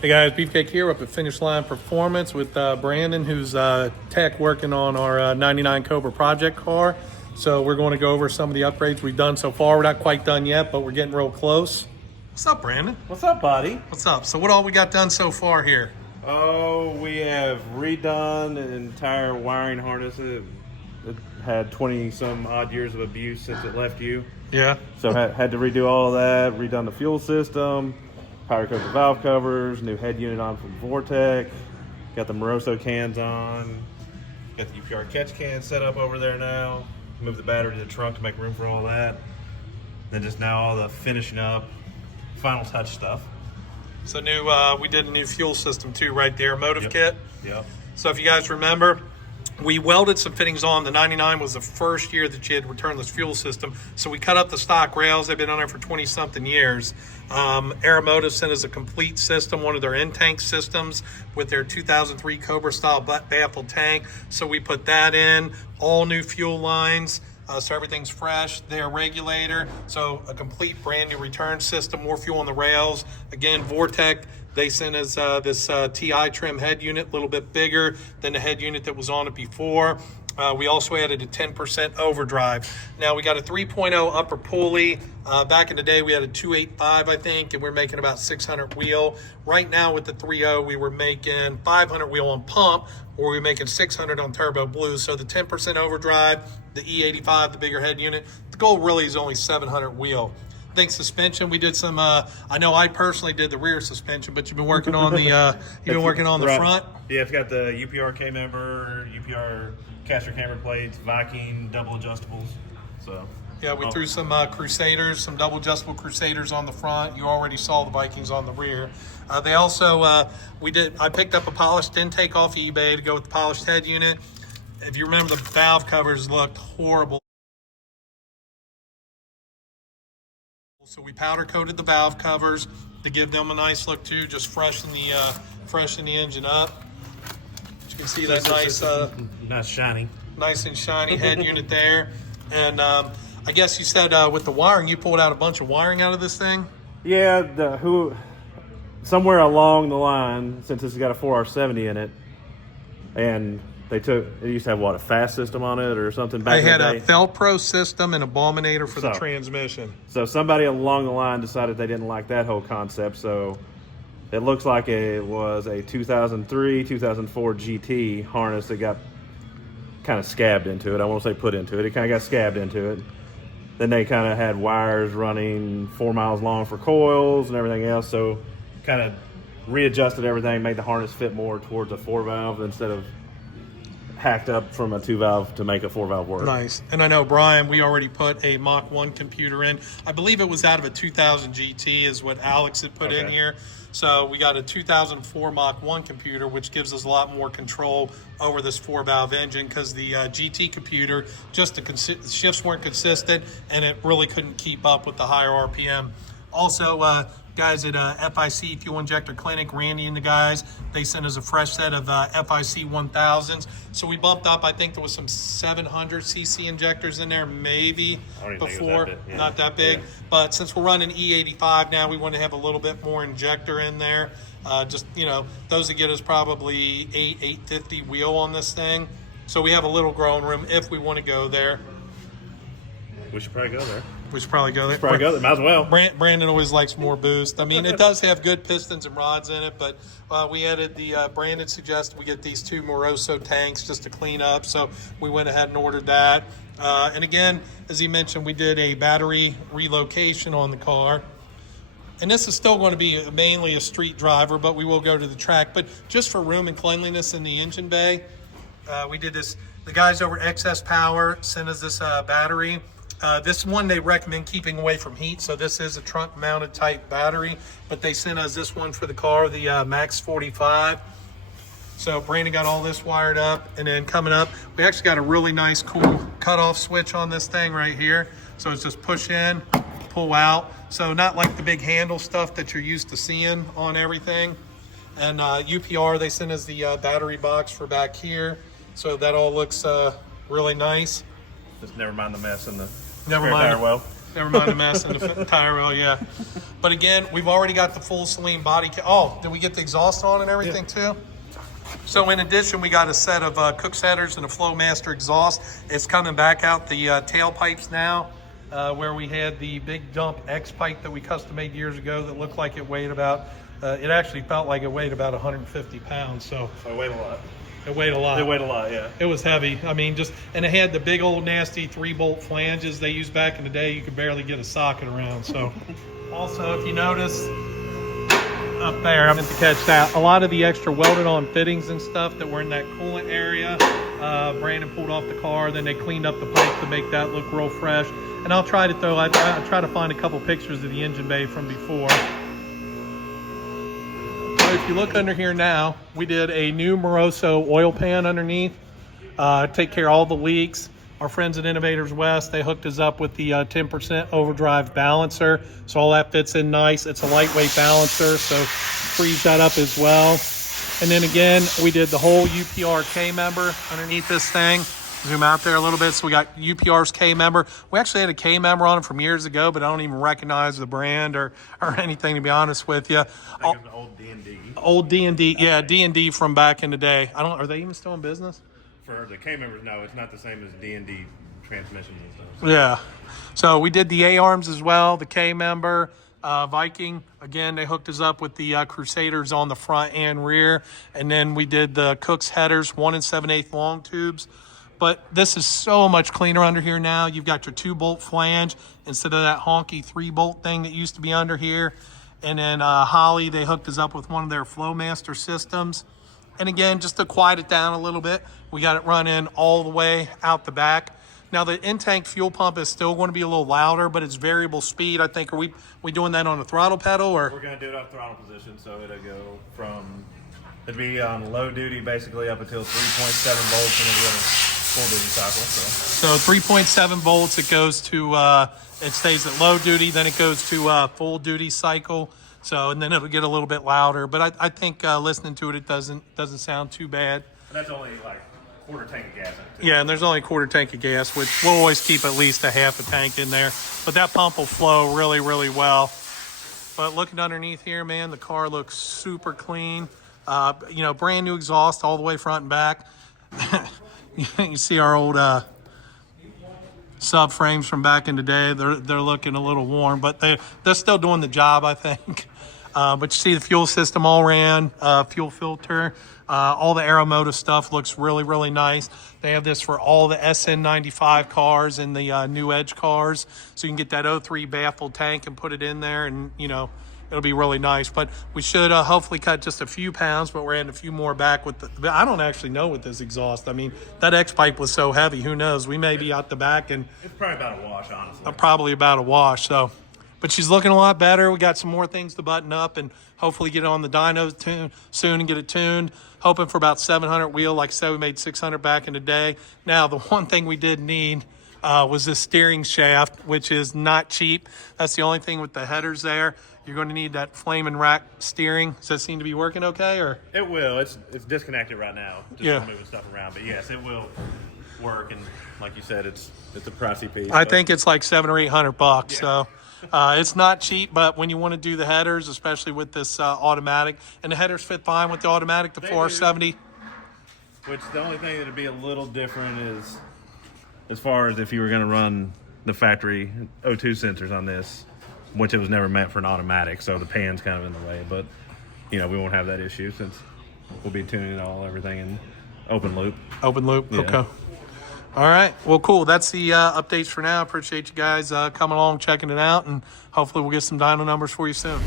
Hey guys, Beefcake here up at Finish Line Performance with Brandon, who's tech working on our 99 Cobra project car. So we're going to go over some of the upgrades we've done so far. We're not quite done yet, but we're getting real close. What's up, Brandon? What's up, buddy? What's up? So what all we got done so far here? Oh, we have redone an entire wiring harness. It had 20 some odd years of abuse since it left you. Yeah. So had to redo all of that, redone the fuel system, powder coat the valve covers, new head unit on from Vortech, got the Moroso cans on, got the UPR catch can set up over there now, moved the battery to the trunk to make room for all that. Then just now all the finishing up, final touch stuff. So we did a new fuel system too, right there, Aeromotive kit. Yep. So if you guys remember, we welded some fittings on. The 99 was the first year that you had returnless fuel system. So we cut up the stock rails. They've been on there for 20 something years. Aeromotive sent us a complete system, one of their in-tank systems with their 2003 Cobra style baffle tank. So we put that in, all new fuel lines. So everything's fresh, their regulator, so a complete brand new return system, more fuel on the rails. Again, Vortech, they sent us this TI trim head unit, a little bit bigger than the head unit that was on it before. We also added a 10% overdrive. Now we got a 3.0 upper pulley. Back in the day we had a 285, I think, and we're making about 600 wheel. Right now with the 3.0 we were making 500 wheel on pump, or we were making 600 on turbo blue. So the 10% overdrive, the E85, the bigger head unit, the goal really is only 700 wheel. I think suspension, we did some, I know I personally did the rear suspension, but you've been working on the, Right. front? Yeah, it's got the UPR K Member, UPR caster camber plates, Viking, double adjustables. So Yeah, we threw some Crusaders, some double adjustable Crusaders on the front. You already saw the Vikings on the rear. They also, I picked up a polished intake off eBay to go with the polished head unit. If you remember, the valve covers looked horrible. So we powder coated the valve covers to give them a nice look too, just freshen the engine up. As you can see that nice shiny. Nice and shiny head unit there. And I guess you said with the wiring, you pulled out a bunch of wiring out of this thing? Yeah, somewhere along the line, since this has got a 4R70 in it, and it used to have what, a fast system on it or something back in the day? They had a Felpro system and a Abominator for the transmission. So somebody along the line decided they didn't like that whole concept, so it looks like it was a 2003, 2004 GT harness that got kind of scabbed into it. I won't say put into it. It kind of got scabbed into it. Then they kind of had wires running 4 miles long for coils and everything else, so kind of readjusted everything, made the harness fit more towards a 4-valve instead of hacked up from a 2-valve to make a 4-valve work. Nice. And I know, Brian, we already put a Mach 1 computer in. I believe it was out of a 2000 GT is what Alex had put in here. So we got a 2004 Mach 1 computer, which gives us a lot more control over this 4-valve engine, because the GT computer, just the shifts weren't consistent and it really couldn't keep up with the higher RPM. Also, guys at FIC Fuel Injector Clinic, Randy and the guys, they sent us a fresh set of FIC 1000s. So we bumped up, I think there was some 700cc injectors in there, maybe before, not that big. Yeah. But since we're running E85 now, we want to have a little bit more injector in there. Just, those that get us probably 850 wheel on this thing. So we have a little growing room if we want to go there. We should probably go there. We should probably go there. Might as well. Brandon always likes more boost. I mean, it does have good pistons and rods in it, but we added Brandon suggested we get these 2 Moroso tanks just to clean up, so we went ahead and ordered that. And again, as he mentioned, we did a battery relocation on the car. And this is still going to be mainly a street driver, but we will go to the track. But just for room and cleanliness in the engine bay, we did this. The guys over at XS Power sent us this battery. This one they recommend keeping away from heat, so this is a trunk mounted type battery, but they sent us this one for the car, the Max 45. So Brandon got all this wired up, and then coming up, we actually got a really nice cool cutoff switch on this thing right here. So it's just push in, pull out. So not like the big handle stuff that you're used to seeing on everything. And UPR, they sent us the battery box for back here. So that all looks really nice. Just never mind the mess in the Never mind. Well, Never mind the mess in the tire rail, yeah. But again, we've already got the full Celine body. Oh, did we get the exhaust on and everything too? So in addition, we got a set of Kooks Headers and a Flowmaster Exhaust. It's coming back out the tailpipes now, where we had the big dump X pipe that we custom made years ago that looked like it weighed about, it actually felt like it weighed about 150 pounds. So it weighed a lot. It weighed a lot. It weighed a lot, yeah. It was heavy. I mean, and it had the big old nasty 3-bolt flanges they used back in the day. You could barely get a socket around. So also, if you notice up there, I meant to catch that, a lot of the extra welded on fittings and stuff that were in that coolant area, Brandon pulled off the car, then they cleaned up the pipe to make that look real fresh. And I'll try to I'll try to find a couple pictures of the engine bay from before. If you look under here now, we did a new Moroso oil pan underneath, take care of all the leaks. Our friends at Innovators West, they hooked us up with the 10% overdrive balancer, so all that fits in nice. It's a lightweight balancer, so frees that up as well. And then again, we did the whole UPR K Member underneath this thing. Zoom out there a little bit. So we got UPR's K Member. We actually had a K Member on it from years ago, but I don't even recognize the brand or anything, to be honest with you. I think it's an old D&D. Old D&D, yeah, D&D from back in the day. Are they even still in business? For the K members, no, it's not the same as D&D transmissions and stuff. So. Yeah. So we did the A Arms as well, the K Member, Viking. Again, they hooked us up with the Crusaders on the front and rear. And then we did the Kooks Headers, 1 7/8 long tubes. But this is so much cleaner under here now. You've got your 2-bolt flange instead of that honky 3-bolt thing that used to be under here. And then Holly, they hooked us up with one of their Flowmaster systems. And again, just to quiet it down a little bit, we got it running all the way out the back. Now the in-tank fuel pump is still going to be a little louder, but it's variable speed. I think, are we doing that on the throttle pedal? Or we're going to do it off throttle position, so it'll go from, it'd be on low duty basically up until 3.7 volts, and it'll go full duty cycle. So 3.7 volts, it goes to, it stays at low duty, then it goes to full duty cycle. So, and then it'll get a little bit louder, but I think listening to it, it doesn't sound too bad. And that's only like quarter tank of gas in it too. Yeah, and there's only a quarter tank of gas, which we'll always keep at least a half a tank in there. But that pump will flow really, really well. But looking underneath here, man, the car looks super clean. You know, brand new exhaust all the way front and back. You see our old subframes from back in the day. They're looking a little worn, but they're still doing the job, I think. But you see the fuel system all ran, fuel filter, all the Aeromotive stuff looks really, really nice. They have this for all the SN95 cars and the new Edge cars, so you can get that 03 baffled tank and put it in there, and you know, it'll be really nice. But we should hopefully cut just a few pounds, but we're adding a few more back with the, I don't actually know with this exhaust. I mean, that X pipe was so heavy, who knows? We may be out the back, and it's probably about a wash, honestly. Probably about a wash. So, but she's looking a lot better. We got some more things to button up and hopefully get it on the dyno soon and get it tuned. Hoping for about 700 wheel. Like I said, we made 600 back in the day. Now, the one thing we did need was this steering shaft, which is not cheap. That's the only thing with the headers there. You're going to need that flame and rack steering. Does that seem to be working okay? Or it will. It's disconnected right now. Just yeah, moving stuff around. But yes, it will work. And like you said, it's a pricey piece. I think it's like $700 or $800. Yeah. So it's not cheap, but when you want to do the headers, especially with this automatic, and the headers fit fine with the automatic, the 470. Which the only thing that would be a little different is as far as if you were going to run the factory O2 sensors on this, which it was never meant for an automatic, so the pan's kind of in the way. But, you know, we won't have that issue since we'll be tuning it all, everything in open loop. Open loop, yeah. Okay. All right, well, cool. That's the updates for now. Appreciate you guys coming along, checking it out, and hopefully we'll get some dyno numbers for you soon.